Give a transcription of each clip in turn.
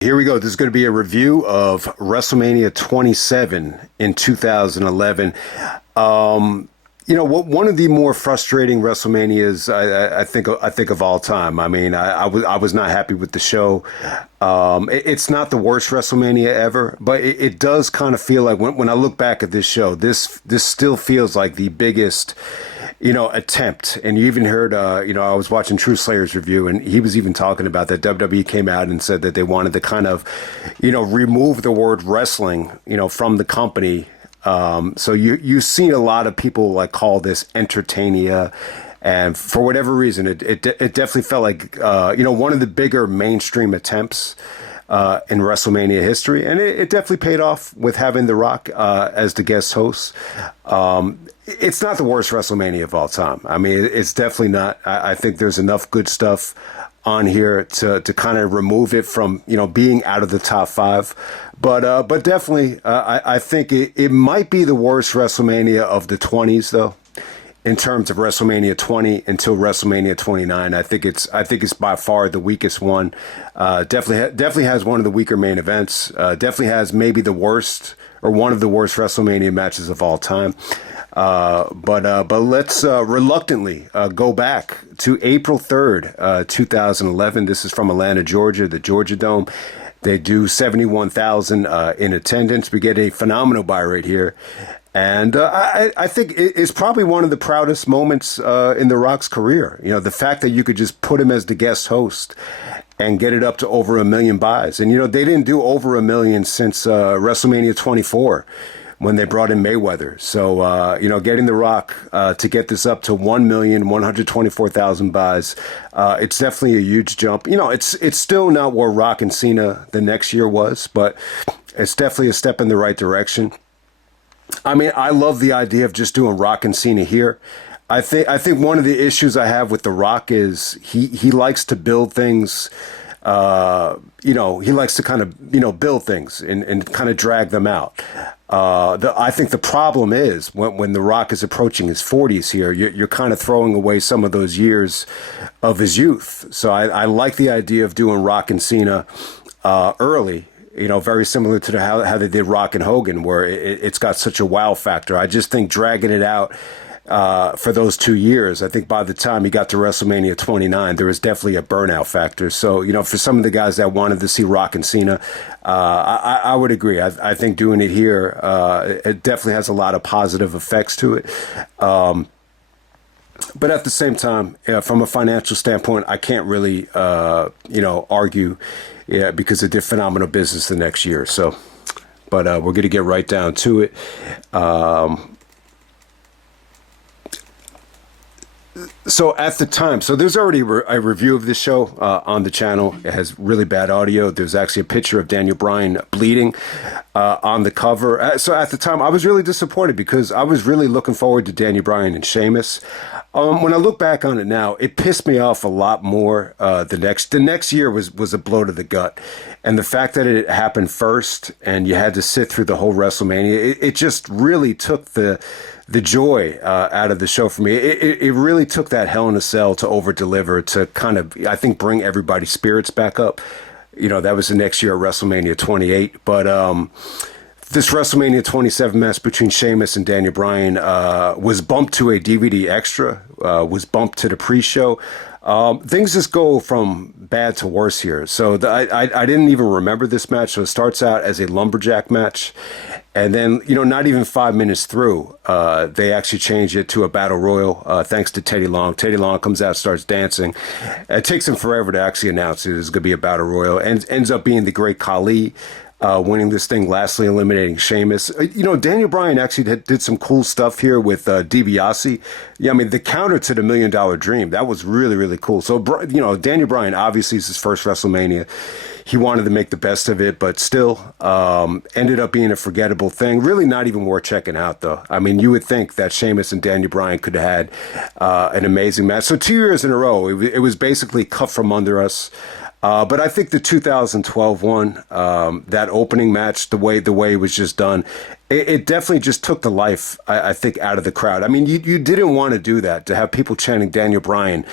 Here we go. This is going to be a review of WrestleMania 27 in 2011. One of the more frustrating WrestleManias I think of all time. I mean, I was not happy with the show. It's not the worst WrestleMania ever, but it does kind of feel like when I look back at this show, this still feels like the biggest attempt. And you even heard, I was watching True Slayer's review, and he was even talking about that WWE came out and said that they wanted to kind of, remove the word wrestling, from the company. So you've seen a lot of people like call this entertainia. And for whatever reason, it definitely felt like, one of the bigger mainstream attempts in WrestleMania history. And it definitely paid off with having The Rock as the guest host. It's not the worst WrestleMania of all time. I mean, it's definitely not. I think there's enough good stuff on here to kind of remove it from, being out of the top five. But definitely, I think it might be the worst WrestleMania of the 20s, though. In terms of WrestleMania 20 until WrestleMania 29, I think it's by far the weakest one. Definitely has one of the weaker main events. Definitely has maybe the worst or one of the worst WrestleMania matches of all time. But let's reluctantly go back to April 3rd, 2011. This is from Atlanta, Georgia, the Georgia Dome. They do 71,000 in attendance. We get a phenomenal buy rate here. And I think it's probably one of the proudest moments in The Rock's career. The fact that you could just put him as the guest host and get it up to over 1 million buys. And, they didn't do over 1 million since WrestleMania 24 when they brought in Mayweather. So, getting The Rock to get this up to 1,124,000 buys, it's definitely a huge jump. It's still not where Rock and Cena the next year was, but it's definitely a step in the right direction. I mean, I love the idea of just doing Rock and Cena here. I think one of the issues I have with The Rock is he likes to build things. He likes to kind of build things and kind of drag them out. I think the problem is when The Rock is approaching his 40s here, you're kind of throwing away some of those years of his youth. So I like the idea of doing Rock and Cena early. Very similar to how they did Rock and Hogan, where it's got such a wow factor. I just think dragging it out for those 2 years, I think by the time he got to WrestleMania 29, there was definitely a burnout factor. So, for some of the guys that wanted to see Rock and Cena, I would agree. I think doing it here, it definitely has a lot of positive effects to it. But at the same time, from a financial standpoint, I can't really, argue, because it did phenomenal business the next year. So, but we're going to get right down to it. So at the time, there's already a review of this show on the channel. It has really bad audio. There's actually a picture of Daniel Bryan bleeding on the cover. So at the time, I was really disappointed because I was really looking forward to Daniel Bryan and Sheamus. When I look back on it now, it pissed me off a lot more. The next year was a blow to the gut, and the fact that it happened first and you had to sit through the whole WrestleMania, it just really took the joy out of the show for me. It really took that Hell in a Cell to over deliver, to kind of, I think, bring everybody's spirits back up. That was the next year at WrestleMania 28, but this WrestleMania 27 match between Sheamus and Daniel Bryan was bumped to a DVD extra, was bumped to the pre-show. Things just go from bad to worse here. So I didn't even remember this match. So it starts out as a lumberjack match. And then, not even 5 minutes through, they actually change it to a battle royal, thanks to Teddy Long. Teddy Long comes out, starts dancing. It takes him forever to actually announce it is going to be a battle royal, and ends up being the Great Khali. Winning this thing, lastly eliminating Sheamus. Daniel Bryan actually did some cool stuff here with DiBiase. Yeah, I mean, the counter to the $1 Million Dream, that was really, really cool. So, Daniel Bryan, obviously, is his first WrestleMania. He wanted to make the best of it, but still ended up being a forgettable thing. Really not even worth checking out, though. I mean, you would think that Sheamus and Daniel Bryan could have had an amazing match. So 2 years in a row, it was basically cut from under us. But I think the 2012 one, that opening match, the way it was just done, it definitely just took the life, I think, out of the crowd. I mean, you didn't want to do that, to have people chanting Daniel Bryan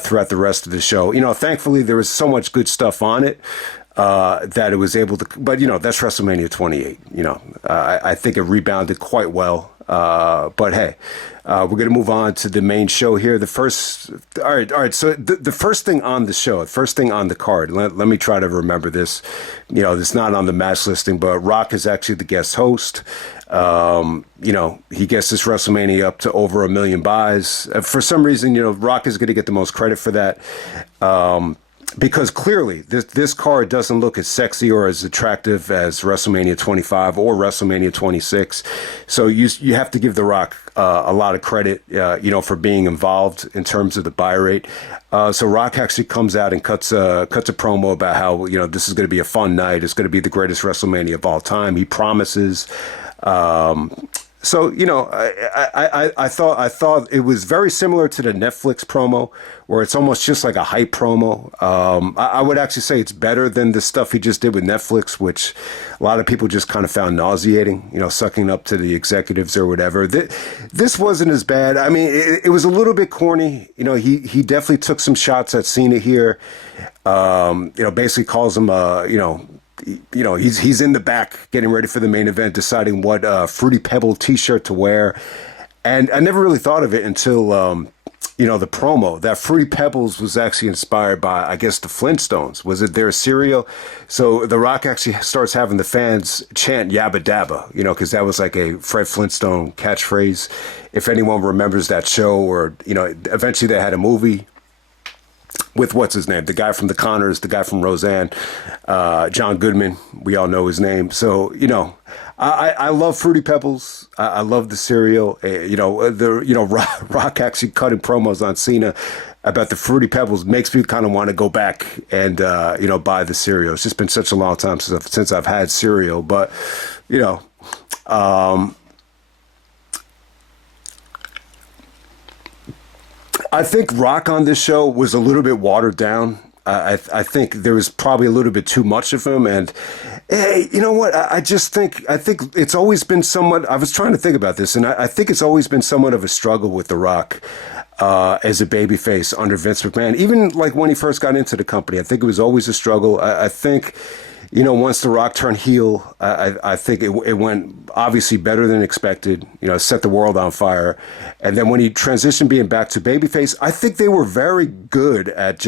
throughout the rest of the show. Thankfully, there was so much good stuff on it. that it was able to, but that's WrestleMania 28. I think it rebounded quite well. But hey, we're going to move on to the main show here. All right. So the first thing on the show, first thing on the card, let me try to remember this. It's not on the match listing, but Rock is actually the guest host. He gets this WrestleMania up to over 1 million buys. For some reason, Rock is going to get the most credit for that. Because clearly this card doesn't look as sexy or as attractive as WrestleMania 25 or WrestleMania 26. So you have to give The Rock a lot of credit, for being involved in terms of the buy rate. So Rock actually comes out and cuts a promo about how, this is going to be a fun night. It's going to be the greatest WrestleMania of all time. He promises. So I thought it was very similar to the Netflix promo, where it's almost just like a hype promo. I would actually say it's better than the stuff he just did with Netflix, which a lot of people just kind of found nauseating. Sucking up to the executives or whatever. This wasn't as bad. I mean, it was a little bit corny. He definitely took some shots at Cena here. Basically calls him he's in the back getting ready for the main event, deciding what Fruity Pebble t-shirt to wear. And I never really thought of it until, the promo. That Fruity Pebbles was actually inspired by, I guess, the Flintstones. Was it their cereal? So The Rock actually starts having the fans chant Yabba Dabba, because that was like a Fred Flintstone catchphrase. If anyone remembers that show, or, eventually they had a movie with what's his name, the guy from the Connors, the guy from Roseanne, John Goodman. We all know his name. So I love Fruity Pebbles. I love the cereal. Rock actually cutting promos on Cena about the Fruity Pebbles makes me kind of want to go back and buy the cereal. It's just been such a long time since I've had cereal, but I think Rock on this show was a little bit watered down. I think there was probably a little bit too much of him. And hey, you know what? I think it's always been somewhat, I was trying to think about this, and I think it's always been somewhat of a struggle with The Rock as a babyface under Vince McMahon. Even like when he first got into the company, I think it was always a struggle. I think, once The Rock turned heel, I think it went obviously better than expected, set the world on fire. And then when he transitioned being back to babyface, I think they were very good at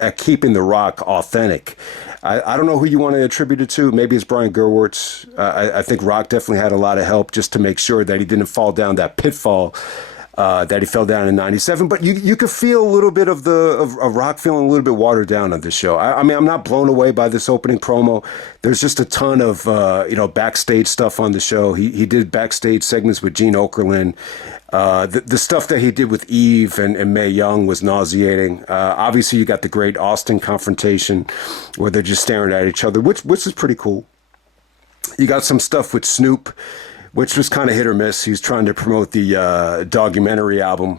at keeping The Rock authentic. I don't know who you want to attribute it to. Maybe it's Brian Gerwitz. I think Rock definitely had a lot of help just to make sure that he didn't fall down that pitfall that he fell down in '97, but you could feel a little bit of Rock feeling a little bit watered down on this show. I mean, I'm not blown away by this opening promo. There's just a ton of backstage stuff on the show. He did backstage segments with Gene Okerlund. The stuff that he did with Eve and Mae Young was nauseating. Obviously, you got the great Austin confrontation where they're just staring at each other, which is pretty cool. You got some stuff with Snoop, which was kind of hit or miss. He was trying to promote the documentary album,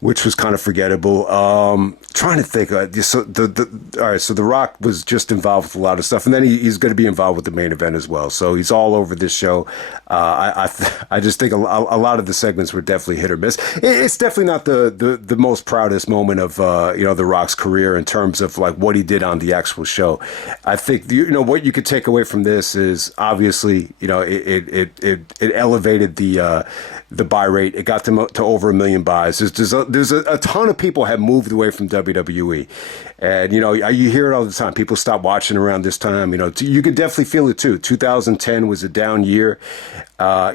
which was kind of forgettable. Trying to think. So all right. So The Rock was just involved with a lot of stuff, and then he's going to be involved with the main event as well. So he's all over this show. I just think a lot of the segments were definitely hit or miss. It's definitely not the most proudest moment of The Rock's career in terms of like what he did on the actual show. I think what you could take away from this is obviously it elevated the buy rate. It got to over 1 million buys. There's a ton of people have moved away from WWE, and you hear it all the time. People stop watching around this time. You could definitely feel it too. 2010 was a down year.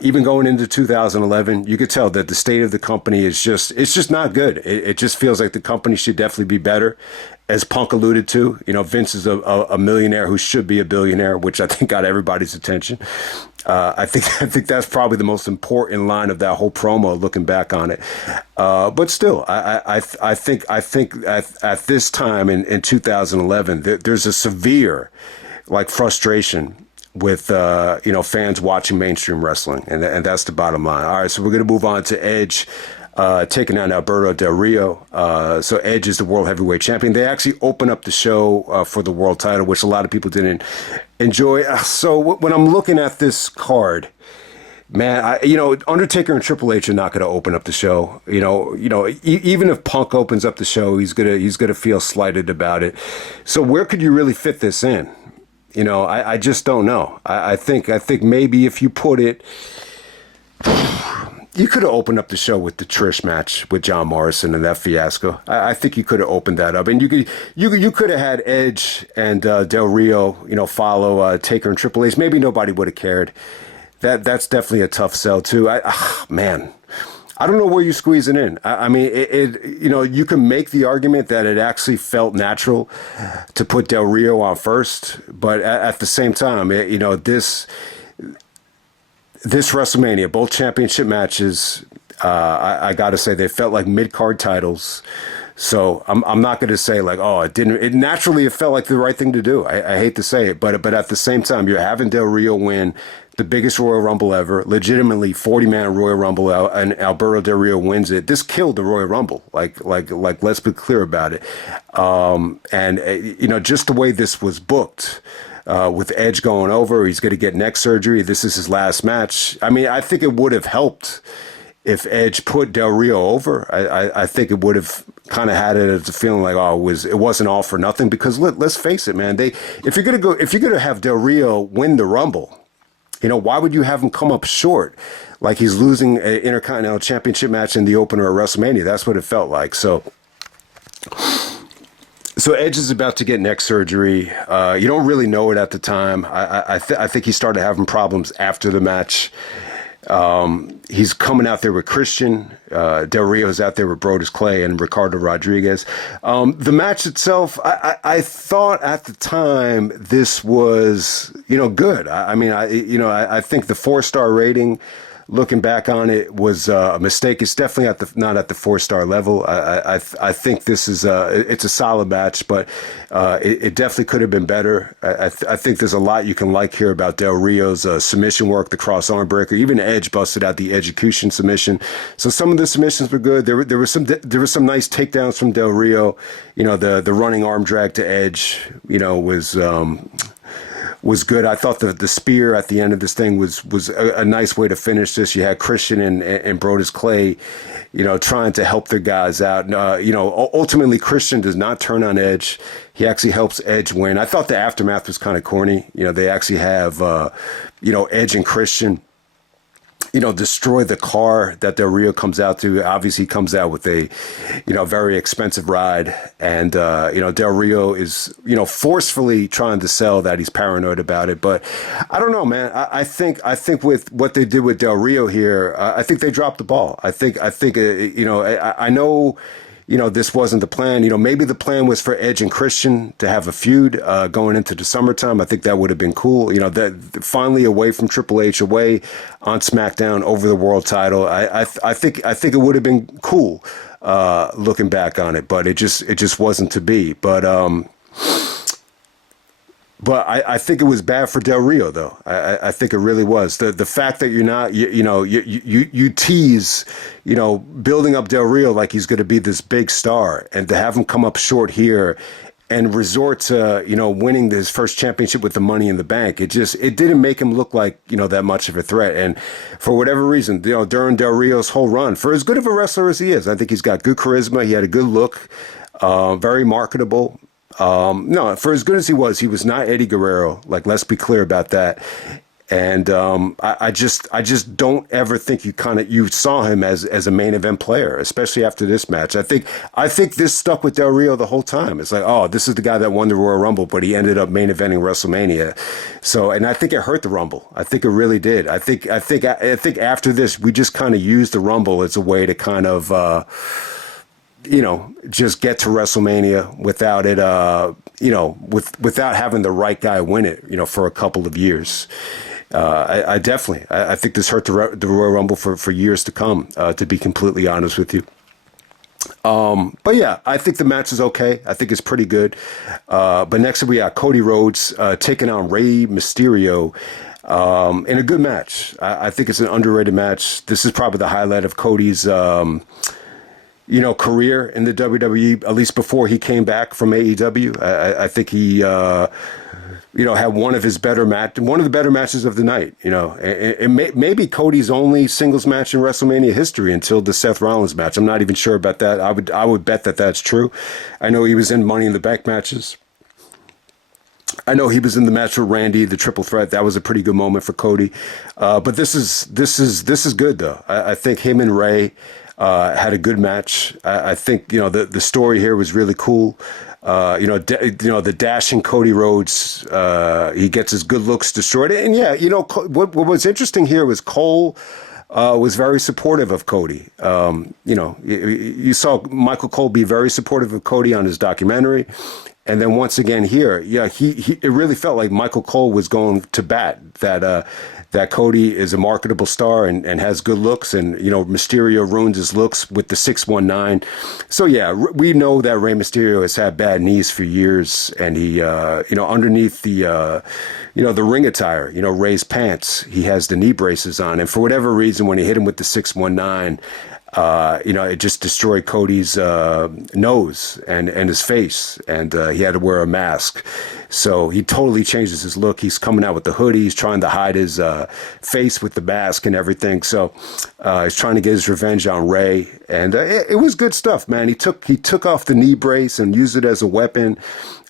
Even going into 2011, you could tell that the state of the company it's just not good. It just feels like the company should definitely be better. As Punk alluded to, Vince is a millionaire who should be a billionaire, which I think got everybody's attention. I think that's probably the most important line of that whole promo, looking back on it. But still, I think at this time in 2011, there's a severe frustration with fans watching mainstream wrestling, and that's the bottom line. All right, so we're gonna move on to Edge. Taking on Alberto Del Rio. So Edge is the World Heavyweight Champion. They actually open up the show for the world title, which a lot of people didn't enjoy. So when I'm looking at this card, Man, Undertaker and Triple H are not going to open up the show. Even if Punk opens up the show, he's gonna feel slighted about it. So where could you really fit this in? I just don't know. I think maybe if you put it, you could have opened up the show with the Trish match with John Morrison and that fiasco. I think you could have opened that up, and you could have had Edge and Del Rio, follow Taker and Triple H. Maybe nobody would have cared. That's definitely a tough sell too. Man, I don't know where you're squeezing in. I mean, you can make the argument that it actually felt natural to put Del Rio on first, but at the same time, this WrestleMania, both championship matches, I got to say they felt like mid-card titles. So I'm not going to say like, oh, it didn't. It naturally it felt like the right thing to do. I hate to say it, but at the same time, you're having Del Rio win the biggest Royal Rumble ever, legitimately 40-man Royal Rumble, and Alberto Del Rio wins it. This killed the Royal Rumble. Like let's be clear about it. Just the way this was booked. With Edge going over, he's going to get neck surgery. This is his last match. I mean, I think it would have helped if Edge put Del Rio over. I think it would have kind of had it as a feeling like, it wasn't all for nothing. Because let's face it, man. If you're gonna have Del Rio win the Rumble, why would you have him come up short, like he's losing an Intercontinental Championship match in the opener of WrestleMania? That's what it felt like. So Edge is about to get neck surgery. You don't really know it at the time. I think he started having problems after the match. He's coming out there with Christian. Del Rio's out there with Brodus Clay and Ricardo Rodriguez. The match itself, I thought at the time this was, good. I think the 4-star rating, looking back on it, was a mistake. It's definitely not at the 4-star level. I think this is it's a solid match, but it definitely could have been better. I think there's a lot you can like here about Del Rio's submission work, the cross arm breaker. Even Edge busted out the execution submission. So some of the submissions were good. There were some nice takedowns from Del Rio. The running arm drag to Edge, was good. I thought the spear at the end of this thing was a nice way to finish this. You had Christian and Brodus Clay, trying to help their guys out. Ultimately Christian does not turn on Edge. He actually helps Edge win. I thought the aftermath was kind of corny. They actually have, Edge and Christian, destroy the car that Del Rio comes out to. Obviously, he comes out with a, very expensive ride. And, Del Rio is, forcefully trying to sell that he's paranoid about it. But I don't know, man. I think with what they did with Del Rio here, I think they dropped the ball. I know, this wasn't the plan. Maybe the plan was for Edge and Christian to have a feud going into the summertime. I think that would have been cool. That finally away from Triple H, away on SmackDown over the world title. I think it would have been cool looking back on it, but it just wasn't to be. But I think it was bad for Del Rio, though. I think it really was. The fact that you're not, you tease, building up Del Rio like he's going to be this big star, and to have him come up short here and resort to, winning his first championship with the Money in the Bank. It didn't make him look like, that much of a threat. And for whatever reason, during Del Rio's whole run, for as good of a wrestler as he is, I think he's got good charisma. He had a good look, very marketable. No, for as good as he was not Eddie Guerrero. Like, let's be clear about that. And I just don't ever think you saw him as a main event player, especially after this match. I think this stuck with Del Rio the whole time. It's like, oh, this is the guy that won the Royal Rumble, but he ended up main eventing WrestleMania. So, and I think it hurt the Rumble. I think it really did. I think after this, we just kind of used the Rumble as a way to kind of, just get to WrestleMania without it, without having the right guy win it, for a couple of years. I think this hurt the Royal Rumble for years to come, to be completely honest with you. But yeah, I think the match is okay. I think it's pretty good. But next we got Cody Rhodes taking on Rey Mysterio in a good match. I think it's an underrated match. This is probably the highlight of Cody's career in the WWE, at least before he came back from AEW. I think he had one of the better matches of the night. Maybe Cody's only singles match in WrestleMania history until the Seth Rollins match. I'm not even sure about that. I would bet that that's true. I know he was in Money in the Bank matches. I know he was in the match with Randy, the triple threat. That was a pretty good moment for Cody. But this is good though. I think him and Ray had a good match. I think the story here was really cool. The dashing Cody Rhodes, he gets his good looks destroyed. And what was interesting here was Cole was very supportive of Cody. You saw Michael Cole be very supportive of Cody on his documentary. And then once again here, it really felt like Michael Cole was going to bat that Cody is a marketable star and has good looks, and Mysterio ruins his looks with the 619. So we know that Rey Mysterio has had bad knees for years, and he underneath the ring attire, Rey's pants, he has the knee braces on, and for whatever reason, when he hit him with the 619. It just destroyed Cody's nose and his face, and he had to wear a mask. So he totally changes his look. He's coming out with the hoodie. He's trying to hide his face with the mask and everything. So he's trying to get his revenge on Ray, and it was good stuff, man. He took off the knee brace and used it as a weapon.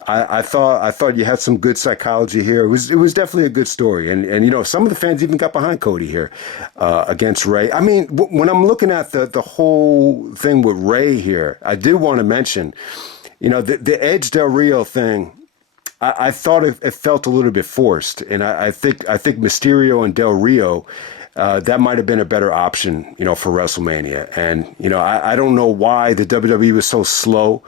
I thought you had some good psychology here. It was definitely a good story, and some of the fans even got behind Cody here against Ray. I mean, when I'm looking at the whole thing with Ray here, I did want to mention, the Edge Del Rio thing. I thought it felt a little bit forced, and I think Mysterio and Del Rio. That might have been a better option, for WrestleMania. And, I don't know why the WWE was so slow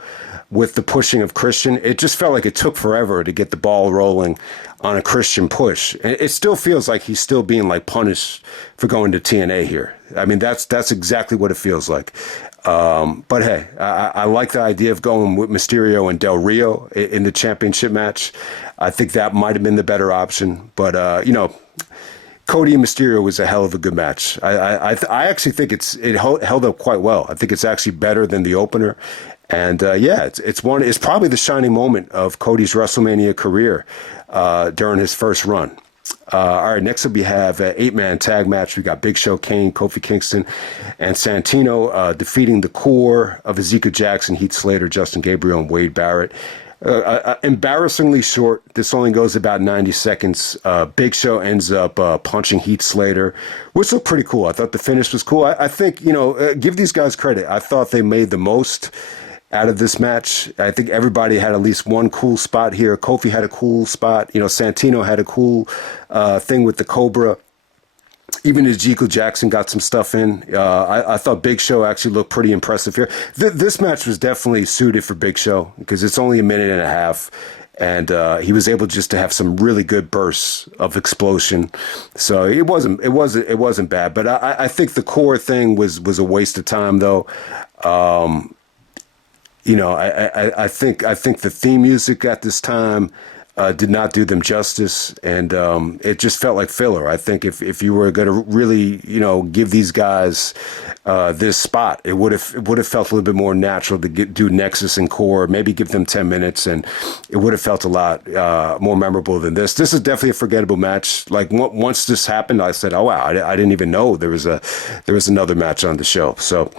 with the pushing of Christian. It just felt like it took forever to get the ball rolling on a Christian push. And it still feels like he's still being punished for going to TNA here. I mean, that's exactly what it feels like. But hey, I like the idea of going with Mysterio and Del Rio in the championship match. I think that might have been the better option. But, Cody and Mysterio was a hell of a good match. I actually think it held up quite well. I think it's actually better than the opener. And it's probably the shining moment of Cody's WrestleMania career during his first run. All right, next up we have an 8-man tag match. We got Big Show, Kane, Kofi Kingston, and Santino defeating the core of Ezekiel Jackson, Heath Slater, Justin Gabriel, and Wade Barrett. Embarrassingly short. This only goes about 90 seconds. Big Show ends up punching Heath Slater, which looked pretty cool. I thought the finish was cool. I think, give these guys credit. I thought they made the most out of this match. I think everybody had at least one cool spot here. Kofi had a cool spot. Santino had a cool thing with the Cobra. Even Ezekiel Jackson got some stuff in. I thought Big Show actually looked pretty impressive here. This match was definitely suited for Big Show because it's only a minute and a half, and he was able just to have some really good bursts of explosion. So it wasn't bad. But I think the core thing was a waste of time though. I think the theme music at this time did not do them justice, and it just felt like filler. I think if you were going to really, give these guys this spot, it would have felt a little bit more natural to do Nexus and Core, maybe give them 10 minutes, and it would have felt a lot more memorable than this. This is definitely a forgettable match. Once this happened, I said, "Oh wow, I didn't even know there was another match on the show." So.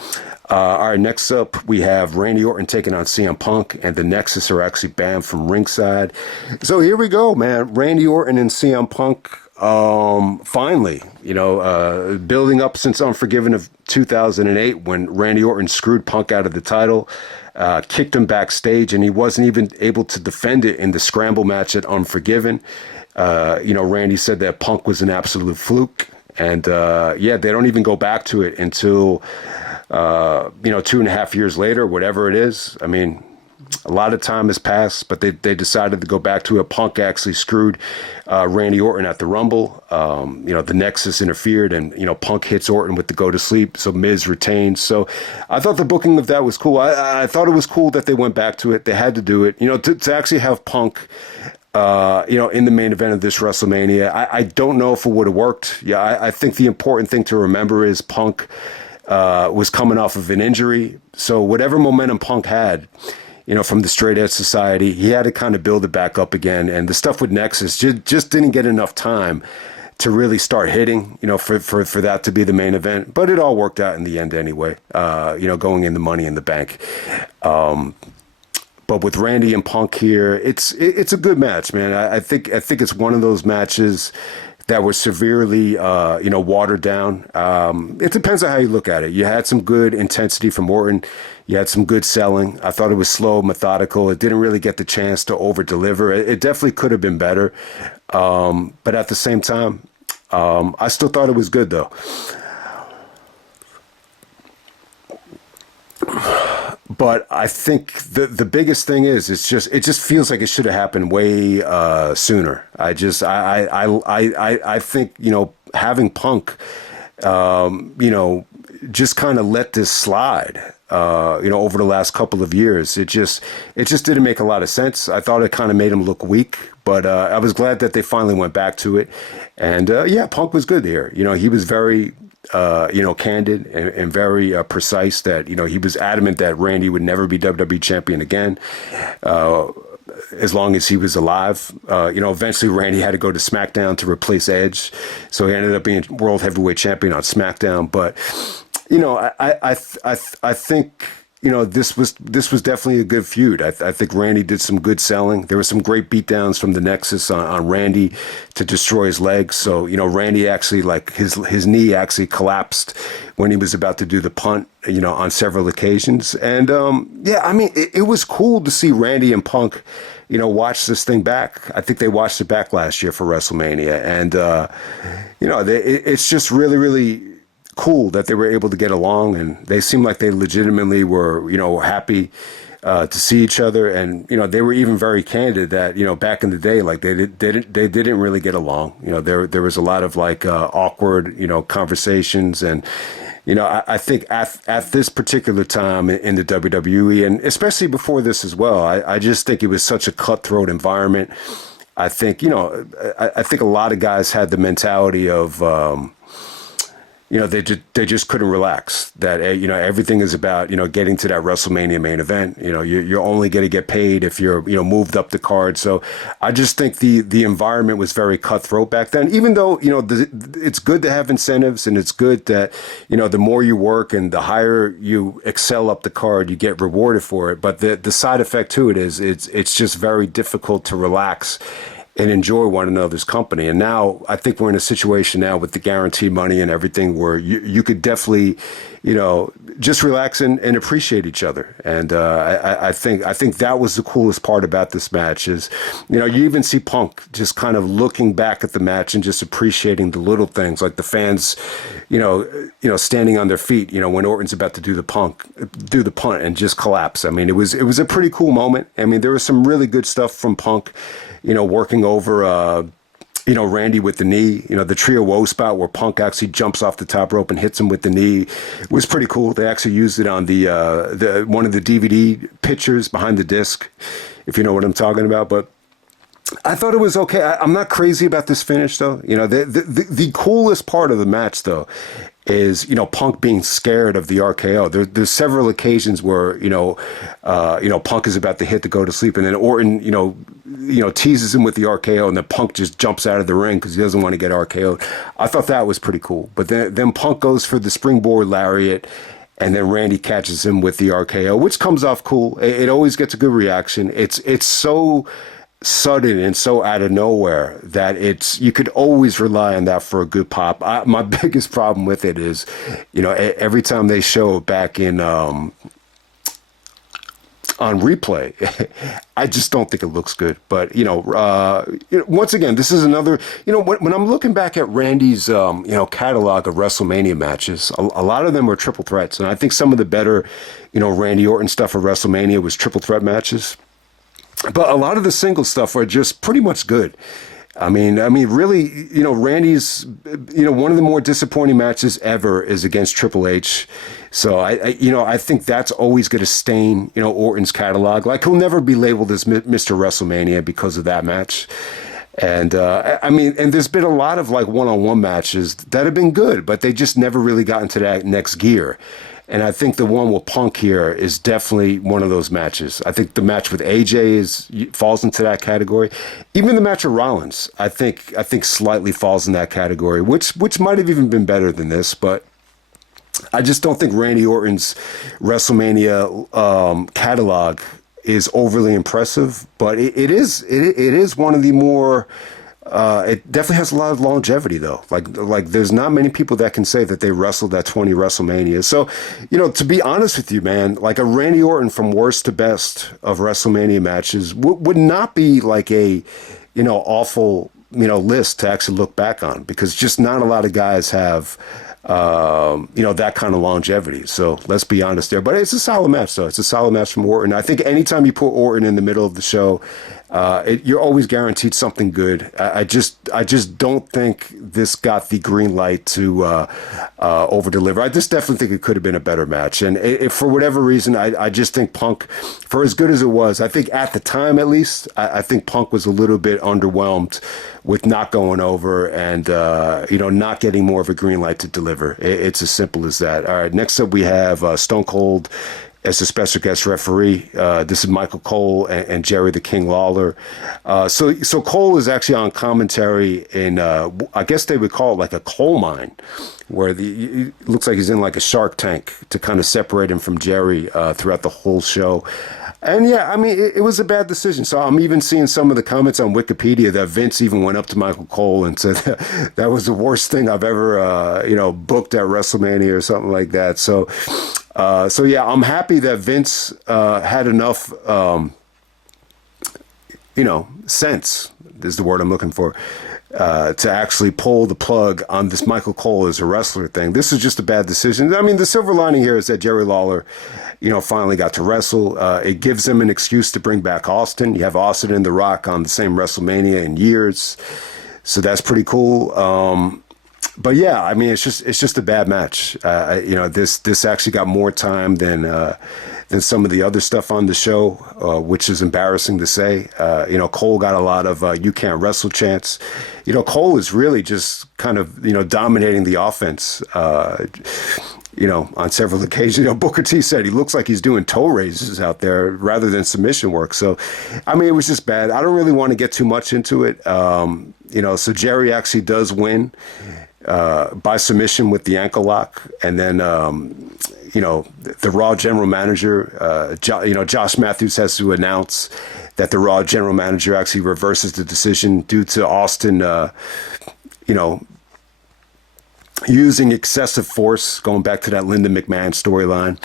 All right, next up, we have Randy Orton taking on CM Punk, and the Nexus are actually banned from ringside. So here we go, man. Randy Orton and CM Punk, finally, building up since Unforgiven of 2008 when Randy Orton screwed Punk out of the title, kicked him backstage, and he wasn't even able to defend it in the scramble match at Unforgiven. Randy said that Punk was an absolute fluke, and they don't even go back to it until... 2.5 years later, whatever it is. I mean, a lot of time has passed, but they decided to go back to it. Punk actually screwed Randy Orton at the Rumble. The Nexus interfered, and, Punk hits Orton with the go to sleep, so Miz retains. So I thought the booking of that was cool. I thought it was cool that they went back to it. They had to do it, to actually have Punk in the main event of this WrestleMania. I don't know if it would have worked. I think the important thing to remember is Punk was coming off of an injury. So whatever momentum Punk had, from the Straight Edge Society. He had to kind of build it back up again. And the stuff with Nexus just didn't get enough time to really start hitting, for that to be the main event. But it all worked out in the end anyway, going in the Money in the Bank. But with Randy and Punk here, it's a good match, man. I think it's one of those matches that were severely, watered down. It depends on how you look at it. You had some good intensity from Orton. You had some good selling. I thought it was slow, methodical. It didn't really get the chance to over-deliver. It definitely could have been better. But at the same time, I still thought it was good, though. But I think the biggest thing is it just feels like it should have happened way sooner. I think having Punk just kind of let this slide over the last couple of years. It just didn't make a lot of sense. I thought it kind of made him look weak, but I was glad that they finally went back to it. And Punk was good here. He was very candid and very precise that, he was adamant that Randy would never be WWE champion again, as long as he was alive. Eventually Randy had to go to SmackDown to replace Edge. So he ended up being world heavyweight champion on SmackDown. But, I think, this was definitely a good feud. I think Randy did some good selling. There were some great beatdowns from the Nexus on Randy to destroy his legs. So, Randy actually, his knee actually collapsed when he was about to do the punt, on several occasions. And, it was cool to see Randy and Punk, watch this thing back. I think they watched it back last year for WrestleMania. And, it's just really, really cool that they were able to get along, and they seemed like they legitimately were, happy to see each other. And, they were even very candid that, back in the day, they didn't really get along. There was a lot of awkward, conversations. And, I think at this particular time in the WWE, and especially before this as well, I just think it was such a cutthroat environment. I think, I think a lot of guys had the mentality of, they just couldn't relax. That everything is about getting to that WrestleMania main event. You're only going to get paid if you're moved up the card. So I just think the environment was very cutthroat back then. Even though it's good to have incentives, and it's good that the more you work and the higher you excel up the card, you get rewarded for it. But the side effect to it is it's just very difficult to relax and enjoy one another's company. And now I think we're in a situation now with the guaranteed money and everything where you could definitely, just relax and appreciate each other. And I think that was the coolest part about this match is, you even see Punk just kind of looking back at the match and just appreciating the little things, like the fans, standing on their feet, when Orton's about to do the punt and just collapse. I mean, it was a pretty cool moment. I mean, there was some really good stuff from Punk, working over, Randy with the knee, the Trio Woe spot where Punk actually jumps off the top rope and hits him with the knee was pretty cool. They actually used it on the one of the DVD pictures behind the disc, if you know what I'm talking about. But I thought it was okay. I'm not crazy about this finish, though. The coolest part of the match, though, is Punk being scared of the RKO. There's several occasions where Punk is about to hit to go to sleep, and then Orton teases him with the RKO, and then Punk just jumps out of the ring because he doesn't want to get RKO'd. I thought that was pretty cool. But then Punk goes for the springboard lariat, and then Randy catches him with the RKO, which comes off cool. It always gets a good reaction. It's so sudden and so out of nowhere that you could always rely on that for a good pop. My biggest problem with it is, every time they show it back in on replay, I just don't think it looks good. But once again, this is another. When I'm looking back at Randy's catalog of WrestleMania matches, a lot of them were triple threats, and I think some of the better Randy Orton stuff at WrestleMania was triple threat matches. But a lot of the single stuff are just pretty much good. I mean, really, Randy's, one of the more disappointing matches ever is against Triple H. So I think that's always going to stain, Orton's catalog. Like, he'll never be labeled as Mr. WrestleMania because of that match. And and there's been a lot of one-on-one matches that have been good, but they just never really got into that next gear. And I think the one with Punk here is definitely one of those matches. I think the match with AJ falls into that category. Even the match with Rollins, I think slightly falls in that category, which might have even been better than this, but I just don't think Randy Orton's WrestleMania catalog is overly impressive, but it is one of the more. It definitely has a lot of longevity, though. Like there's not many people that can say that they wrestled at 20 WrestleManias. So, to be honest with you, man, like a Randy Orton from worst to best of WrestleMania matches would not be like a, awful, list to actually look back on, because just not a lot of guys have. That kind of longevity. So let's be honest there. But it's a solid match, though. It's a solid match from Orton. I think anytime you put Orton in the middle of the show, you're always guaranteed something good. I just don't think this got the green light to over deliver. I just definitely think it could have been a better match. And for whatever reason, I just think Punk, for as good as it was, I think at the time at least, I think Punk was a little bit underwhelmed with not going over and not getting more of a green light to deliver. It's as simple as that. All right, next up we have Stone Cold as a special guest referee. This is Michael Cole and Jerry the King Lawler. So Cole is actually on commentary in, I guess they would call it like a coal mine, where it looks like he's in like a shark tank to kind of separate him from Jerry throughout the whole show. And yeah, I mean, it was a bad decision. So I'm even seeing some of the comments on Wikipedia that Vince even went up to Michael Cole and said that was the worst thing I've ever, booked at WrestleMania or something like that. So yeah, I'm happy that Vince had enough, sense is the word I'm looking for, to actually pull the plug on this Michael Cole as a wrestler thing. This is just a bad decision. I mean, the silver lining here is that Jerry Lawler, finally got to wrestle. It gives him an excuse to bring back Austin. You have Austin and The Rock on the same WrestleMania in years, so that's pretty cool. But yeah, I mean, it's just a bad match. This actually got more time than some of the other stuff on the show, which is embarrassing to say. Cole got a lot of "you can't wrestle" chants. Cole is really just kind of dominating the offense. On several occasions. Booker T said he looks like he's doing toe raises out there rather than submission work. So, I mean, it was just bad. I don't really want to get too much into it. So Jerry actually does win by submission with the ankle lock. And then, the Raw general manager, Josh Matthews has to announce that the Raw general manager actually reverses the decision due to Austin, using excessive force, going back to that Linda McMahon storyline.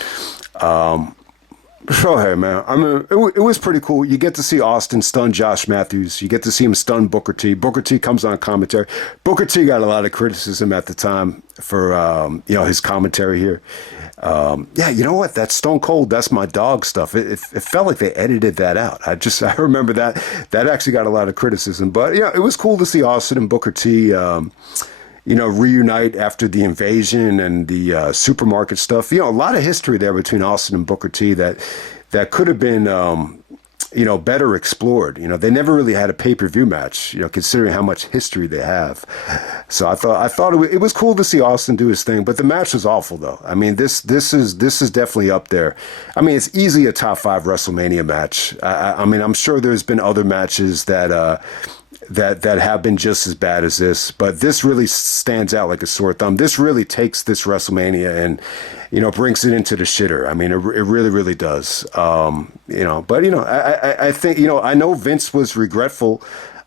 So, hey, man, I mean, it was pretty cool. You get to see Austin stun Josh Matthews. You get to see him stun Booker T. Booker T comes on commentary. Booker T got a lot of criticism at the time for, his commentary here. You know what? That's Stone Cold. That's my dog stuff. It felt like they edited that out. I remember that actually got a lot of criticism. But, it was cool to see Austin and Booker T, reunite after the invasion and the supermarket stuff. A lot of history there between Austin and Booker T that could have been, better explored. They never really had a pay-per-view match, considering how much history they have. So I thought it was cool to see Austin do his thing, but the match was awful, though. I mean, this is definitely up there. I mean, it's easily a top 5 WrestleMania match. I mean, I'm sure there's been other matches that have been just as bad as this, but this really stands out like a sore thumb. This really takes this WrestleMania and, brings it into the shitter. I mean, it really, really does. I think, I know Vince was regretful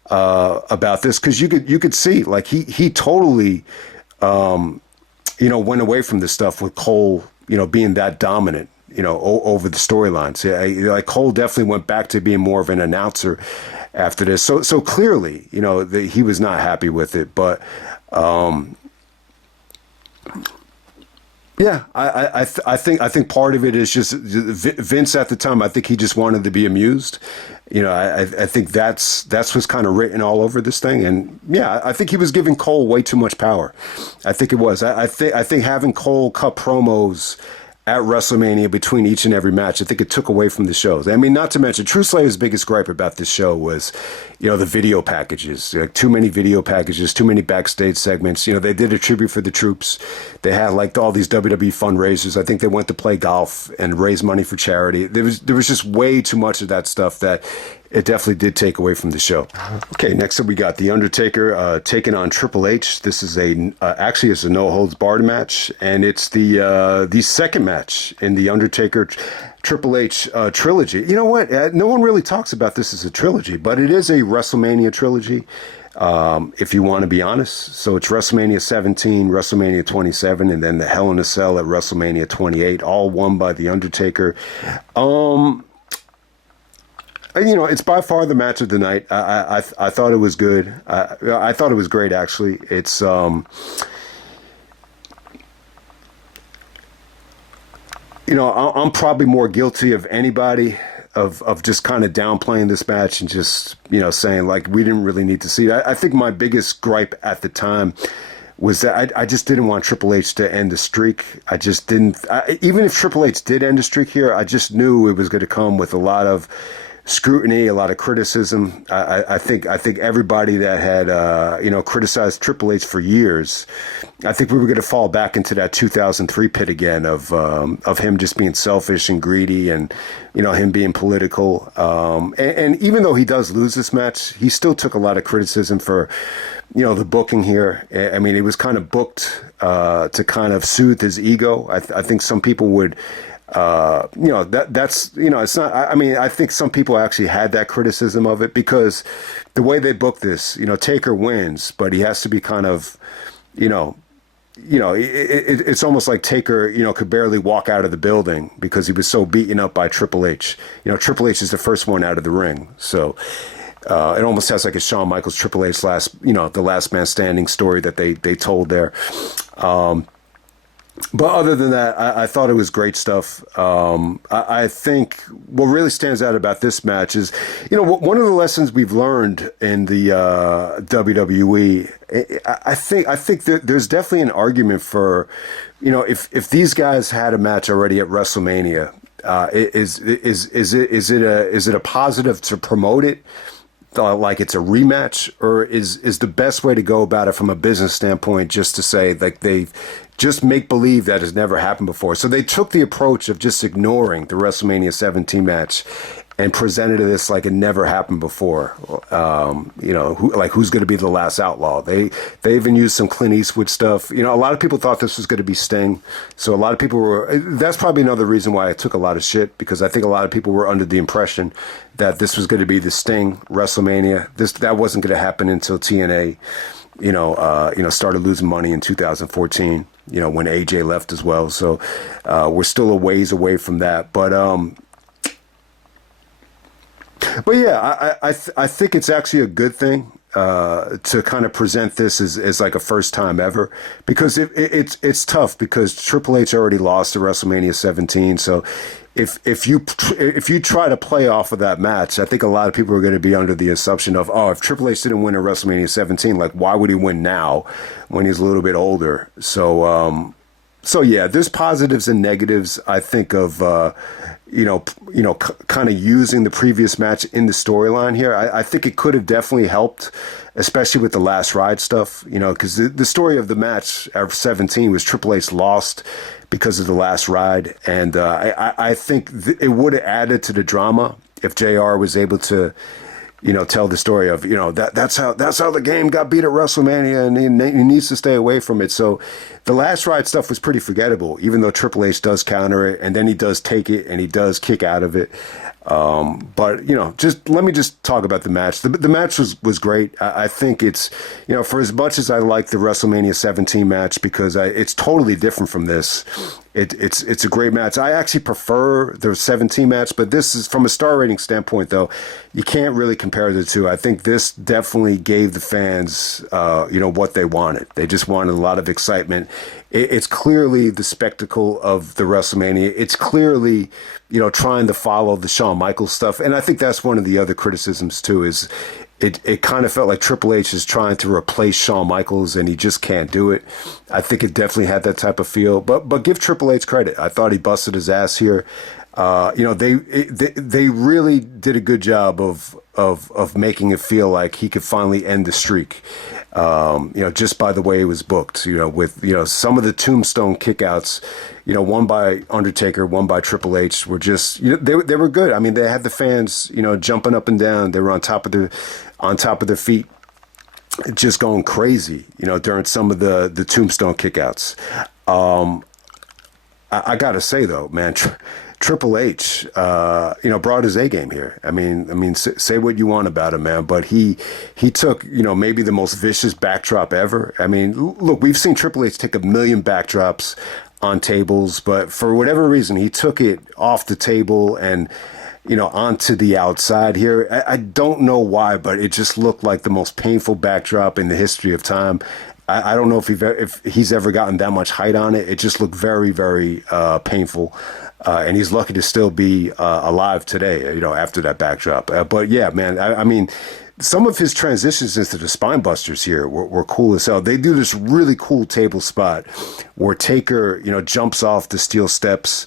about this, because you could see, like, he totally, went away from this stuff with Cole, being that dominant, over the storylines. Yeah, like Cole definitely went back to being more of an announcer after this. So clearly, he was not happy with it. But I think part of it is just Vince at the time. I think he just wanted to be amused. I think that's what's kind of written all over this thing. And yeah, I think he was giving Cole way too much power. I think it was. I think having Cole cut promos at WrestleMania between each and every match. I think it took away from the shows. I mean, not to mention, True Slayer's biggest gripe about this show was, the video packages. Like, too many video packages, too many backstage segments. They did a tribute for the troops. They had like all these WWE fundraisers. I think they went to play golf and raise money for charity. There was just way too much of that stuff that it definitely did take away from the show. Okay, next up we got The Undertaker taking on Triple H. This is actually it's a no holds barred match, and it's the second match in the Undertaker Triple H trilogy. You know what? No one really talks about this as a trilogy, but it is a WrestleMania trilogy. If you want to be honest. So it's WrestleMania 17, WrestleMania 27, and then the Hell in a Cell at WrestleMania 28, all won by The Undertaker. It's by far the match of the night. I thought it was good. I thought it was great, actually. It's I'm probably more guilty of anybody of just kind of downplaying this match and just saying like we didn't really need to see it. I think my biggest gripe at the time was that I just didn't want Triple H to end the streak. I just didn't. Even if Triple H did end the streak here, I just knew it was going to come with a lot of scrutiny, a lot of criticism. I think everybody that had criticized Triple H for years, I think we were going to fall back into that 2003 pit again of him just being selfish and greedy, and him being political. And even though he does lose this match, he still took a lot of criticism for the booking here. I mean, it was kind of booked to kind of soothe his ego. I think some people would. It's not, I mean, I think some people actually had that criticism of it because the way they booked this, Taker wins, but he has to be kind of, it's almost like Taker, could barely walk out of the building because he was so beaten up by Triple H. Triple H is the first one out of the ring. So, it almost has like a Shawn Michaels Triple H the last man standing story that they told there. But other than that, I thought it was great stuff. I think what really stands out about this match is, one of the lessons we've learned in the WWE. I think there's definitely an argument for, if these guys had a match already at WrestleMania, is it a positive to promote it? Like it's a rematch, or is the best way to go about it from a business standpoint just to say like they just make believe that has never happened before? So they took the approach of just ignoring the WrestleMania 17 match and presented this like it never happened before. Who's going to be the last outlaw? They even used some Clint Eastwood stuff. A lot of people thought this was going to be Sting. So a lot of people were, that's probably another reason why I took a lot of shit, because I think a lot of people were under the impression that this was going to be the Sting WrestleMania. That wasn't going to happen until TNA, started losing money in 2014, when AJ left as well. So we're still a ways away from that. But yeah, I think it's actually a good thing to kind of present this as like a first time ever, because it's tough because Triple H already lost at WrestleMania 17. So if you try to play off of that match, I think a lot of people are going to be under the assumption of, if Triple H didn't win at WrestleMania 17, like why would he win now when he's a little bit older? So yeah, there's positives and negatives, I think, of kind of using the previous match in the storyline here. I think it could have definitely helped, especially with the last ride stuff, because the story of the match of 17 was Triple H lost because of the last ride. And I think it would have added to the drama if JR was able to, tell the story of, that's how the game got beat at WrestleMania, and he needs to stay away from it. So the last ride stuff was pretty forgettable, even though Triple H does counter it, and then he does take it, and he does kick out of it. But just let me just talk about the match. The match was great. I think it's, for as much as I like the WrestleMania 17 match, because it's totally different from this. It's a great match. I actually prefer the 17 match, but this is, from a star rating standpoint, though, you can't really compare the two. I think this definitely gave the fans, what they wanted. They just wanted a lot of excitement. It's clearly the spectacle of the WrestleMania. It's clearly, trying to follow the Shawn Michaels stuff. And I think that's one of the other criticisms, too, is it kind of felt like Triple H is trying to replace Shawn Michaels, and he just can't do it. I think it definitely had that type of feel. But give Triple H credit. I thought he busted his ass here. They really did a good job of making it feel like he could finally end the streak. Just by the way it was booked. With some of the tombstone kickouts, one by Undertaker, one by Triple H were just they were good. I mean, they had the fans jumping up and down. They were on top of their feet, just going crazy. During some of the tombstone kickouts. I gotta say though, man. Triple H, brought his A game here. I mean, say what you want about him, man, but he took, maybe the most vicious backdrop ever. I mean, look, we've seen Triple H take a million backdrops on tables, but for whatever reason, he took it off the table and, onto the outside here. I don't know why, but it just looked like the most painful backdrop in the history of time. I don't know if he's ever gotten that much height on it. It just looked very, very painful. And he's lucky to still be alive today, after that backdrop. But yeah, man, I mean, some of his transitions into the spine busters here were cool as hell. They do this really cool table spot where Taker, jumps off the steel steps.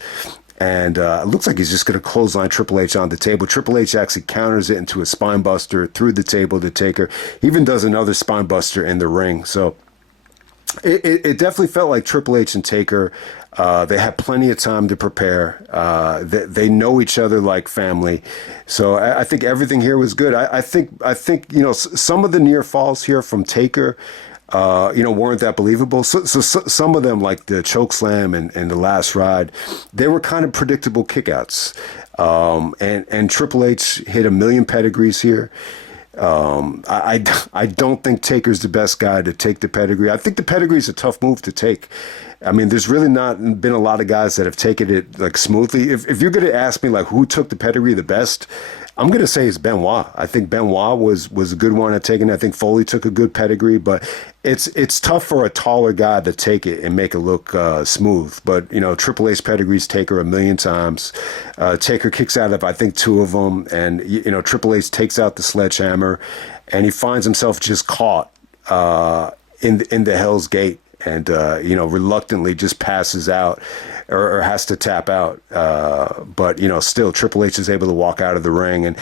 And it looks like he's just going to clothesline Triple H on the table. Triple H actually counters it into a spine buster through the table to Taker. He even does another spine buster in the ring. So it definitely felt like Triple H and Taker, they had plenty of time to prepare. They know each other like family. So I think everything here was good. I think some of the near falls here from Taker, weren't that believable. So some of them, like the choke slam and the last ride, they were kind of predictable kickouts. And Triple H hit a million pedigrees here. I don't think Taker's the best guy to take the pedigree. I think the pedigree is a tough move to take. I mean, there's really not been a lot of guys that have taken it like smoothly. If you're going to ask me like who took the pedigree the best, I'm going to say it's Benoit. I think Benoit was a good one at taking it. I think Foley took a good pedigree, but it's tough for a taller guy to take it and make it look smooth. But, Triple H pedigrees Taker a million times. Taker kicks out of, I think, two of them. And, Triple H takes out the sledgehammer and he finds himself just caught in the Hell's Gate. And, reluctantly just passes out or has to tap out. But, still Triple H is able to walk out of the ring. And,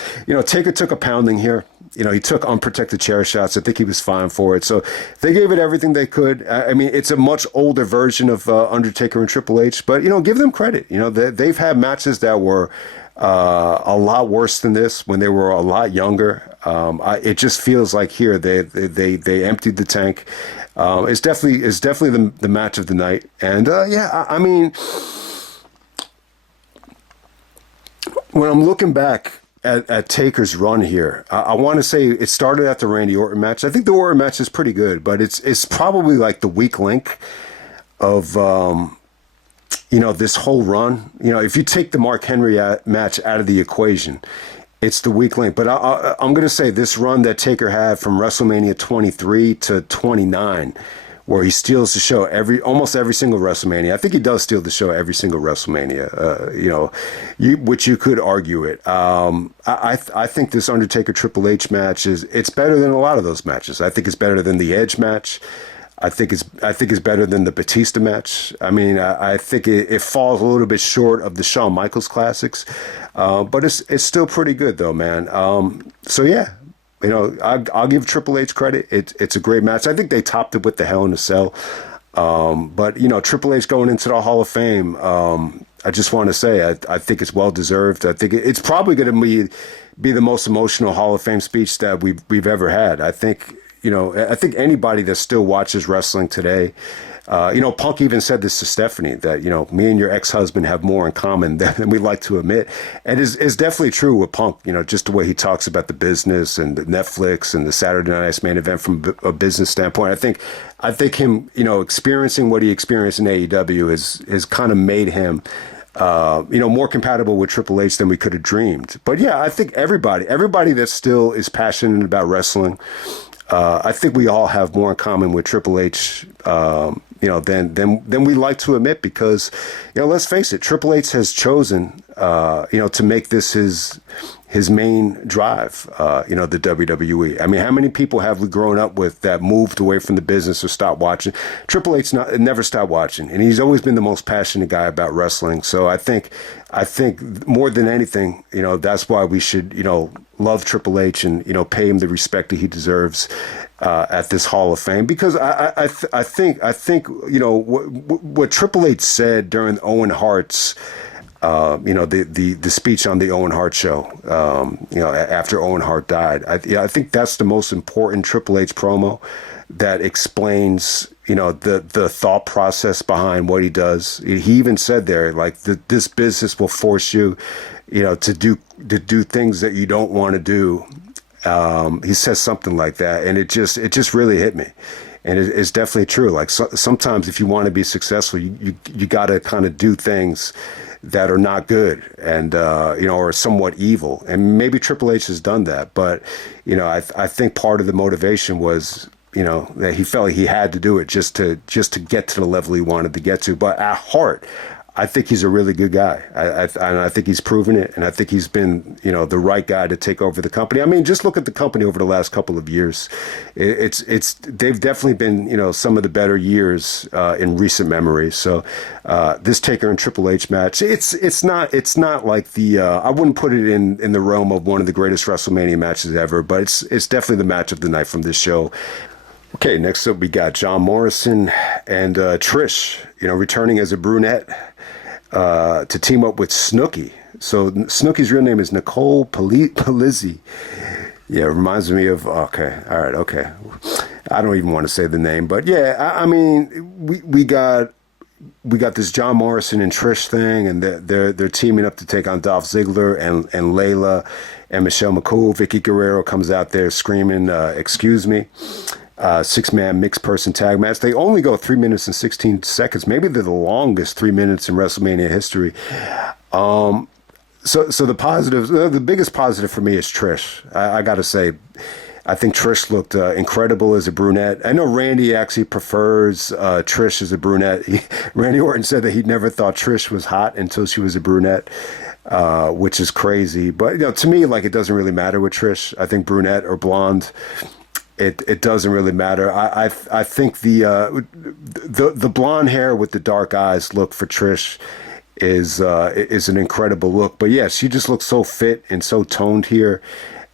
Taker took a pounding here. He took unprotected chair shots. I think he was fine for it. So they gave it everything they could. I mean, it's a much older version of Undertaker and Triple H. But, give them credit. They've had matches that were a lot worse than this when they were a lot younger. It just feels like here they emptied the tank. It's definitely the match of the night. And I mean, when I'm looking back at Taker's run here, I want to say it started at the Randy Orton match. I think the Orton match is pretty good, but it's probably like the weak link of this whole run. If you take the Mark Henry match out of the equation, it's the weak link. But I'm going to say this run that Taker had from WrestleMania 23 to 29, where he steals the show almost every single WrestleMania. I think he does steal the show every single WrestleMania, which you could argue it. I think this Undertaker Triple H match it's better than a lot of those matches. I think it's better than the Edge match. I think it's better than the Batista match. I mean, I think it falls a little bit short of the Shawn Michaels classics, but it's still pretty good though, man. So yeah, I'll give Triple H credit. It's a great match. I think they topped it with the Hell in a Cell. But Triple H going into the Hall of Fame, I just want to say I think it's well deserved. I think it's probably going to be the most emotional Hall of Fame speech that we've ever had. I think anybody that still watches wrestling today, Punk even said this to Stephanie, that, me and your ex-husband have more in common than we like to admit. And it's definitely true with Punk, just the way he talks about the business and the Netflix and the Saturday Night's Main Event from a business standpoint. I think him, experiencing what he experienced in AEW has kind of made him, more compatible with Triple H than we could have dreamed. But yeah, I think everybody that still is passionate about wrestling, I think we all have more in common with Triple H, than we like to admit, because, let's face it, Triple H has chosen to make this his main drive, the WWE. I mean, how many people have we grown up with that moved away from the business or stopped watching? Triple H never stopped watching, and he's always been the most passionate guy about wrestling. So I think more than anything, that's why we should, love Triple H and, pay him the respect that he deserves at this Hall of Fame. Because I think what Triple H said during Owen Hart's the speech on the Owen Hart show, after Owen Hart died. I think that's the most important Triple H promo that explains, the thought process behind what he does. He even said there, like, this business will force you, to do things that you don't want to do. He says something like that, and it just really hit me. And it's definitely true. Like, sometimes if you want to be successful, you got to kind of do things that are not good and, or somewhat evil. And maybe Triple H has done that. But, I think part of the motivation was, that he felt like he had to do it just to get to the level he wanted to get to. But at heart, I think he's a really good guy. I think he's proven it, and I think he's been, the right guy to take over the company. I mean, just look at the company over the last couple of years. They've definitely been, some of the better years in recent memory. So this Taker and Triple H match, it's not like the I wouldn't put it in the realm of one of the greatest WrestleMania matches ever, but it's definitely the match of the night from this show. Okay, next up we got John Morrison and Trish, returning as a brunette to team up with Snooki. So Snooki's real name is Nicole Palizzi. Yeah, it reminds me of, okay, all right, okay. I don't even want to say the name, but yeah, I mean, we got this John Morrison and Trish thing, and they're teaming up to take on Dolph Ziggler and Layla and Michelle McCool. Vicky Guerrero comes out there screaming, excuse me. 6-man mixed person tag match. They only go 3 minutes and 16 seconds. Maybe they're the longest 3 minutes in WrestleMania history. So the positives, the biggest positive for me is Trish. I got to say, I think Trish looked incredible as a brunette. I know Randy actually prefers Trish as a brunette. Randy Orton said that he never thought Trish was hot until she was a brunette, which is crazy. But to me, like, it doesn't really matter with Trish. I think brunette or blonde, it doesn't really matter. I think the blonde hair with the dark eyes look for Trish is an incredible look. But yeah, she just looks so fit and so toned here.